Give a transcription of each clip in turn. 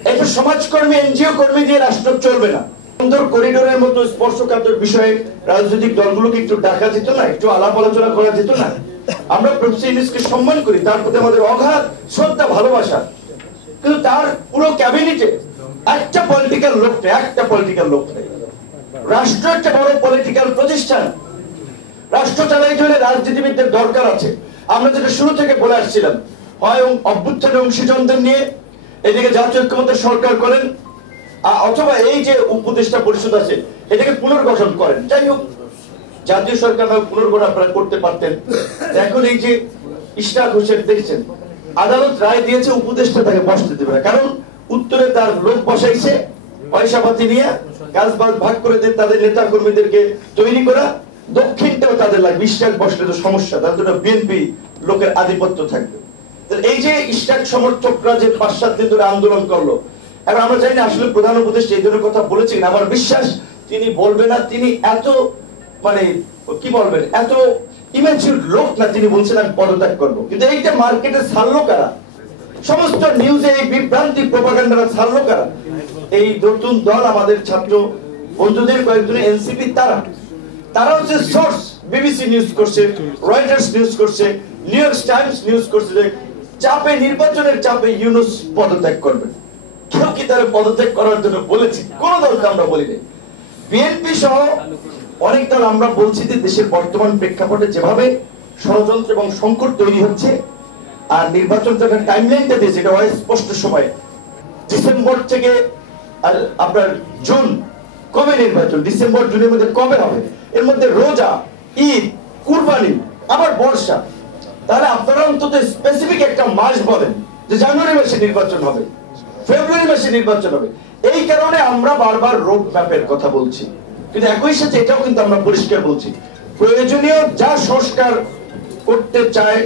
এটা সমাজকর্মী এনজিও কর্মী দিয়ে রাষ্ট্র চলবে না। সুন্দর করিডোরের মতো স্পর্শকাতর বিষয়ে রাজনৈতিক দলগুলোকে একটু ডাকা যেত না, একটু আলাপ আলোচনা করা যেত না? আমরা প্রফেসর ইউনূসকে সম্মান করি, তার প্রতি আমাদের অগাধ শ্রদ্ধা ভালোবাসা, কিন্তু তার পুরো ক্যাবিনেটে একটা পলিটিক্যাল লোক নেই। রাষ্ট্র একটা বড় পলিটিক্যাল প্রতিষ্ঠান, রাষ্ট্র চালাইতে হলে রাজনীতিবিদদের দরকার আছে। আমরা যেটা শুরু থেকে বলে আসছিলাম, হয় অভ্যুত্থানের অংশীজনদের নিয়ে এদিকে জাতীয় ঐক্যমত্য সরকার করেন, অথবা এই যে উপদেষ্টা পরিষদ আছে এটাকে পুনর্গঠন করেন। যাই হোক, জাতীয় সরকার পুনর্গঠন আপনারা করতে পারতেন। এখন এই যে ইশরাক হোসেন দেখেছেন, আদালত রায় দিয়েছে উপদেষ্টা তাকে বসতে দেবে না, কারণ উত্তরে তার লোক বসাইছে পয়সা পাতি নিয়ে, কাজ ভাগ করে দিয়ে তাদের নেতা কর্মীদেরকে তৈরি করা, দক্ষিণটাও তাদের লাগবে। ইশরাক বসলে তো সমস্যা, তাদের জন্য বিএনপি লোকের আধিপত্য থাকবে। এই যে ইশরাক সমর্থকরা যে 5-7 দিন ধরে আন্দোলন করলো, এবং আমরা জানি না আসলে প্রধান উপদেষ্টা এই ধরনের কথা বলেছেন, আমার বিশ্বাস তিনি বলবেন না। তিনি এত কি বলবেন, এত ইমেচিউর লোক না, তিনি বলছেন আমি পদত্যাগ করবো। কিন্তু এইটা মার্কেটে ছাড়লো কারা? সমস্ত নিউজে এই বিভ্রান্তি প্রপাগান্ডারা ছাড়লো কারা? এই নতুন দল আমাদের ছাত্র বন্ধুদের কয়েকজন এনসিপি, তারা হচ্ছে সোর্স। বিবিসি নিউজ করছে, রয়টার্স নিউজ করছে, নিউ ইয়র্ক টাইমস নিউজ করছে যে চাপে, নির্বাচনের চাপে ইউনূস পদত্যাগ করবেন। কেউ কি তারা পদত্যাগ করার জন্য বলেছি? কোন দলকে আমরা বলিনি। বিএনপি সহ অনেক দল আমরা বলছি যে দেশের বর্তমান প্রেক্ষাপটে যেভাবে ষড়যন্ত্র এবং সংকট তৈরি হচ্ছে, আর নির্বাচন একটা টাইমলাইনটা দিয়েছে, এটা স্পষ্ট সময় ডিসেম্বর থেকে আর আপনার জুন, কবে নির্বাচন? ডিসেম্বর জুনের মধ্যে কবে হবে? এর মধ্যে রোজা, ঈদ, কুরবানি, আবার বর্ষা। তাহলে আপনারা অন্তত স্পেসিফিক একটা মাস বলেন যে জানুয়ারি মাসে নির্বাচন হবে, ফেব্রুয়ারি মাসে নির্বাচন হবে। এই কারণে আমরা বারবার রোড ম্যাপের কথা বলছি, কিন্তু একই সাথে এটাও কিন্তু আমরা পরিষ্কার বলছি প্রয়োজনীয় যা সংস্কার করতে চায়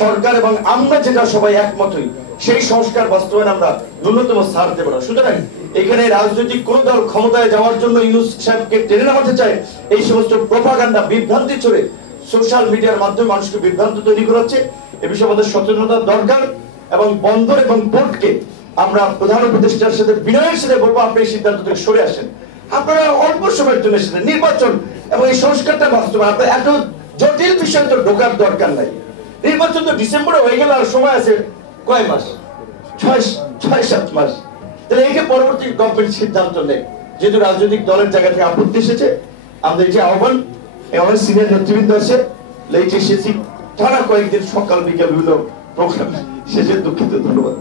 সরকার এবং আমরা যেটা সবাই একমত হই, সেই সংস্কার বাস্তবায়ন আমরা ন্যূনতম ছাড় দেব না। সুতরাং এখানে রাজনৈতিক কোন দল ক্ষমতায় যাওয়ার জন্য ইউনূস সাহেবকে টেনে নামাতে চায়, এই সমস্ত প্রপাগান্ডা, বিভ্রান্তি ছড়ে সোশ্যাল মিডিয়ার মাধ্যমে মানুষকে বিভ্রান্ত তৈরি করাচ্ছে। এ বিষয়ে আমাদের সচেতনতা দরকার, এবং বন্দর এবং পোর্টকে আমরা প্রধান উপদেষ্টার সাথে বিনয়ের সাথে বলবো, আপনি এই সিদ্ধান্ত থেকে সরে আসেন। আপনারা অল্প সময়ের জন্য এসেছেন, নির্বাচন এবং এই সংস্কারটা বাস্তবায়ন, আপনার এত জটিল বিষয় তো ঢোকার দরকার নাই। নির্বাচন তো ডিসেম্বরে হয়ে গেল, আর সময় আছে কয় মাস? 6-7 মাস। তাহলে এই যে পরবর্তী গভর্নমেন্ট সিদ্ধান্ত নেয়, যেহেতু রাজনৈতিক দলের জায়গা থেকে আপত্তি এসেছে, আমাদের যে আহ্বান, আমাদের সিনিয়র নেতৃবৃন্দ আছে, লেট এসেছি টানা কয়েকদিন সকাল বিকাল বিভিন্ন প্রোগ্রাম শেষে দুঃখিত। ধন্যবাদ।